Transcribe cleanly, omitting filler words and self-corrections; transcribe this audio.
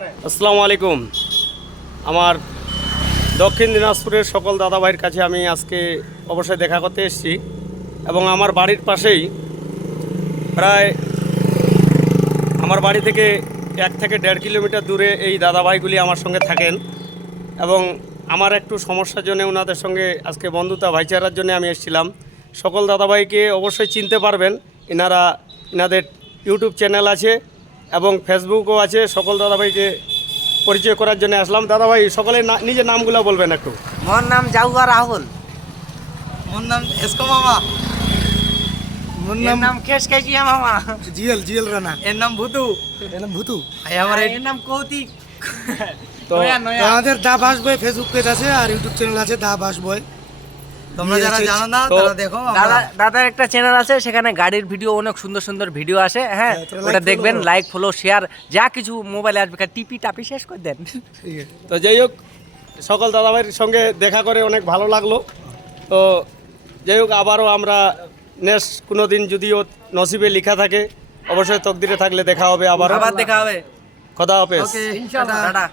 আসসালামু আলাইকুম। আমার দক্ষিণ দিনাজপুরের সকল দাদাভাইয়ের কাছে আমি আজকে অবশ্যই দেখা করতে এসেছি এবং আমার বাড়ির পাশেই প্রায় আমার বাড়ি থেকে 1 থেকে 1.5 কিলোমিটার দূরে এই দাদাভাইগুলি আমার সঙ্গে থাকেন এবং আমার একটু সমস্যার জন্য ওনাদের সঙ্গে আজকে বন্ধুতা ভাইচারার জন্য আমি এসেছিলাম। সকল দাদাভাইকে অবশ্যই চিনতে পারবেন, এনাদের ইউটিউব চ্যানেল আছে এবং ফেসবুকও আছে। সকল দাদাভাইকে পরিচয় করার জন্য আসলাম। দাদাভাই সকলের নিজের নামগুলো বলবেন একটু। মোর নাম জাউয়া রাহুল। মোর নাম এসকো মামা। মোর নাম কেশ কাজিয়া মামা। জিএল রানা। এর নাম ভুতু। ভুতু। আমার এর নাম কৌতিক। তো আমাদের দা বাস বয় ফেসবুক পেজ আছে আর ইউটিউব চ্যানেল আছে দা বাস বয়। তোমরা যারা জানো না তারা দেখো। দাদার একটা চ্যানেল আছে, সেখানে গাড়ির ভিডিও, অনেক সুন্দর সুন্দর ভিডিও আসে। হ্যাঁ, তোরা ওটা like দেখবেন, follow লাইক ফলো শেয়ার যা কিছু মোবাইলে আসবে টিপি টাপি শেষ করে দেন। তো যাই হোক, সকল দাদাভাইয়ের সঙ্গে দেখা করে অনেক ভালো লাগলো। তো যাই হোক, আবারও আমরা নেক্সট কোনো দিন যদিও নসিবে লেখা থাকে, অবশ্যই তকদিরে থাকলে দেখা হবে আবার আবার দেখা হবে। খোদা হাফেজ। ওকে টাটা।